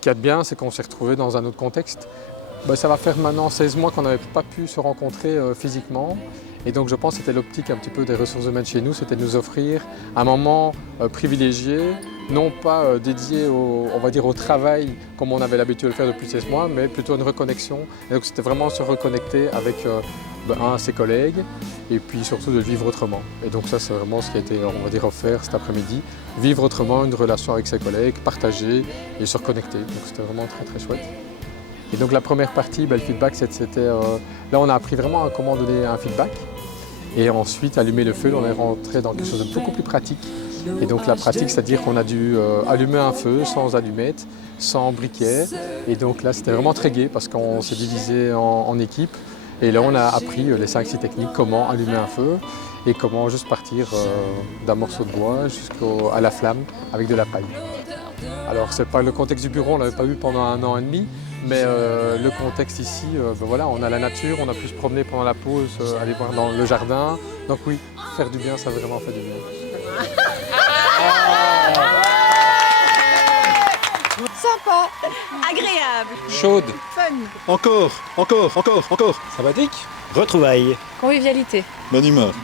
Ce qu'il y a de bien, c'est qu'on s'est retrouvés dans un autre contexte. Ça va faire maintenant 16 mois qu'on n'avait pas pu se rencontrer physiquement. Et donc je pense que c'était l'optique un petit peu des ressources humaines chez nous, c'était de nous offrir un moment privilégié, non pas dédié on va dire, au travail comme on avait l'habitude de le faire depuis 16 mois, mais plutôt une reconnexion. Et donc c'était vraiment se reconnecter avec ses collègues et puis surtout de vivre autrement. Et donc ça c'est vraiment ce qui a été, on va dire, offert cet après-midi. Vivre autrement une relation avec ses collègues, partager et se reconnecter. Donc c'était vraiment très très chouette. Et donc la première partie, le feedback, c'était là on a appris vraiment à comment donner un feedback. Et ensuite, allumer le feu, on est rentré dans quelque chose de beaucoup plus pratique. Et donc la pratique, c'est-à-dire qu'on a dû allumer un feu sans allumette, sans briquet. Et donc là, c'était vraiment très gai parce qu'on s'est divisé en équipes. Et là, on a appris les 5-6 techniques, comment allumer un feu et comment juste partir d'un morceau de bois jusqu'à la flamme avec de la paille. Alors, c'est pas le contexte du bureau, on ne l'avait pas eu pendant 1 an et demi. Mais le contexte ici, voilà, on a la nature, on a pu se promener pendant la pause, aller voir dans le jardin. Donc oui, faire du bien, ça a vraiment fait du bien. Sympa, agréable, chaude, fun, encore, sympathique, retrouvailles, convivialité. bonne humeur.